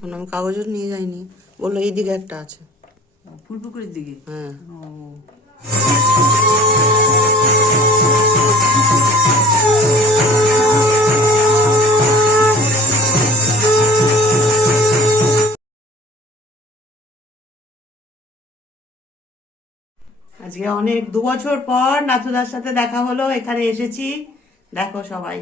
শোনো আমি কাগজও নিয়ে যাইনি। বলল এই দিকে একটা আছে। ফুলপুকুরের দিকে? হ্যাঁ। ও। আজকে অনেক দু বছর পর নাথুদার সাথে দেখা হলো এখানে এসেছি। দেখো সবাই।